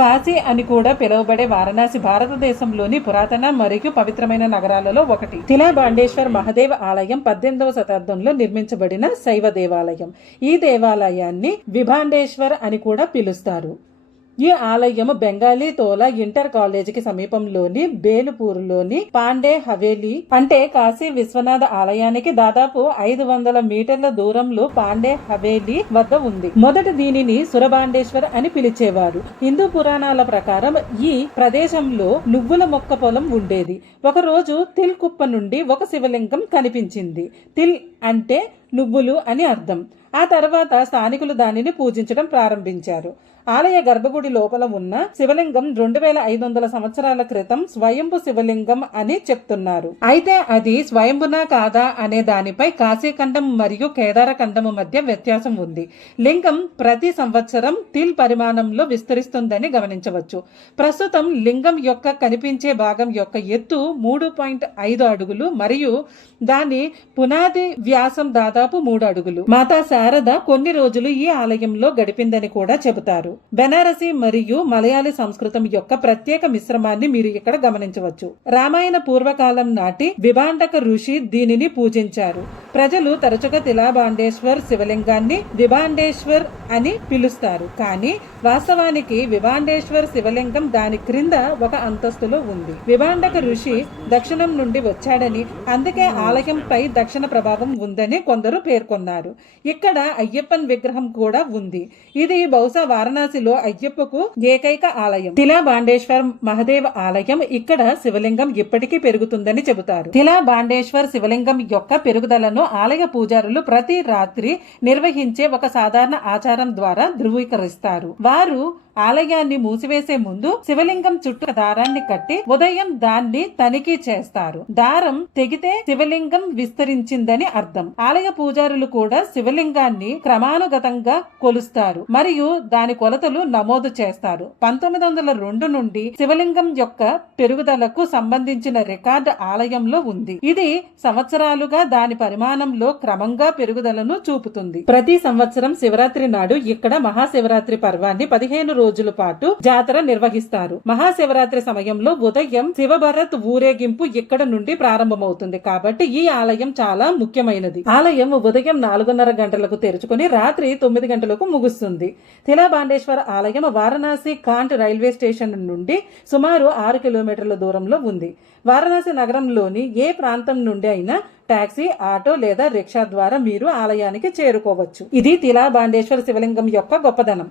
కాశీ అని కూడా పిలువబడే వారణాసి భారతదేశంలోని పురాతన మరియు పవిత్రమైన నగరాలలో ఒకటి. తిలా బాండేశ్వర్ మహాదేవ్ ఆలయం 18వ శతాబ్దంలో నిర్మించబడిన శైవ దేవాలయం. ఈ దేవాలయాన్ని విభాండేశ్వర్ అని కూడా పిలుస్తారు. ఈ ఆలయం బెంగాలీ తోలా ఇంటర్ కాలేజీకి సమీపంలోని బేలుపూర్లోని పాండే హవేలీ అంటే కాశీ విశ్వనాథ ఆలయానికి దాదాపు 500 మీటర్ల దూరంలో పాండే హవేలీ వద్ద ఉంది. మొదట దీనిని సురబాండేశ్వర్ అని పిలిచేవారు. హిందూ పురాణాల ప్రకారం ఈ ప్రదేశంలో నువ్వుల మొక్క పొలం ఉండేది. ఒకరోజు తిల్ కుప్ప నుండి ఒక శివలింగం కనిపించింది. తిల్ అంటే నువ్వులు అని అర్థం. ఆ తర్వాత స్థానికులు దానిని పూజించడం ప్రారంభించారు. ఆలయ గర్భగుడి లోపల ఉన్న శివలింగం 2500 సంవత్సరాల క్రితం స్వయంభు శివలింగం అని చెప్తున్నారు. అయితే అది స్వయంభునా కాదా అనే దానిపై కాశీఖండం మరియు కేదారఖండము మధ్య వ్యత్యాసం ఉంది. లింగం ప్రతి సంవత్సరం తిల్ పరిమాణంలో విస్తరిస్తుందని గమనించవచ్చు. ప్రస్తుతం లింగం యొక్క కనిపించే భాగం యొక్క ఎత్తు 3.5 అడుగులు మరియు దాని పునాది వ్యాసం దాదాపు 3 అడుగులు. మాతా శారద కొన్ని రోజులు ఈ ఆలయంలో గడిపిందని కూడా చెబుతారు. బెనారసి మరియు మలయాళీ సంస్కృతం యొక్క ప్రత్యేక మిశ్రమాన్ని మీరు ఇక్కడ గమనించవచ్చు. రామాయణ పూర్వకాలం నాటి విభాండక ఋషి దీనిని పూజించారు. ప్రజలు తరచుగా తిలాబాండేశ్వర్ శివలింగాన్ని విభాండేశ్వర్ అని పిలుస్తారు. కానీ వాస్తవానికి విభాండేశ్వర్ శివలింగం దాని క్రింద ఒక అంతస్తులో ఉంది. విభాండక ఋషి దక్షిణం నుండి వచ్చాడని, అందుకే ఆలయంపై దక్షిణ ప్రభావం ఉందని కొందరు పేర్కొన్నారు. ఇక్కడ అయ్యప్పన్ విగ్రహం కూడా ఉంది. ఇది బహుశా వారణాసిలో అయ్యప్పకు ఏకైక ఆలయం. తిలా బాండేశ్వర్ మహాదేవ్ ఆలయం ఇక్కడ శివలింగం ఇప్పటికీ పెరుగుతుందని చెబుతారు. తిలా బాండేశ్వర్ శివలింగం యొక్క పెరుగుదలను ఆలయ పూజారులు ప్రతి రాత్రి నిర్వహించే ఒక సాధారణ ఆచారం ద్వారా ధృవీకరిస్తారు. వారు ఆలయాన్ని మూసివేసే ముందు శివలింగం చుట్టూ దారాన్ని కట్టి ఉదయం దాన్ని తనిఖీ చేస్తారు. దారం తెగితే శివలింగం విస్తరించిందని అర్థం. ఆలయ పూజారులు కూడా శివలింగాన్ని క్రమానుగతంగా కొలుస్తారు మరియు దాని కొలతలు నమోదు చేస్తారు. 1902 నుండి శివలింగం యొక్క పెరుగుదలకు సంబంధించిన రికార్డు ఆలయంలో ఉంది. ఇది సంవత్సరాలుగా దాని పరిమాణంలో క్రమంగా పెరుగుదలను చూపుతుంది. ప్రతి సంవత్సరం శివరాత్రి నాడు ఇక్కడ మహాశివరాత్రి పర్వాన్ని 15 రోజుల పాటు జాతర నిర్వహిస్తారు. మహాశివరాత్రి సమయంలో ఉదయం శివభరత్ ఊరేగింపు ఇక్కడ నుండి ప్రారంభమవుతుంది. కాబట్టి ఈ ఆలయం చాలా ముఖ్యమైనది. ఆలయం ఉదయం 4:30 గంటలకు తెరుచుకుని రాత్రి 9 గంటలకు ముగుస్తుంది. తిలా బాండేశ్వర్ ఆలయం వారణాసి కాంట్ రైల్వే స్టేషన్ నుండి సుమారు 6 కిలోమీటర్ల దూరంలో ఉంది. వారణాసి నగరంలోని ఏ ప్రాంతం నుండి అయినా టాక్సీ, ఆటో లేదా రిక్షా ద్వారా మీరు ఆలయానికి చేరుకోవచ్చు. ఇది తిలా బాండేశ్వర్ శివలింగం యొక్క గొప్పదనం.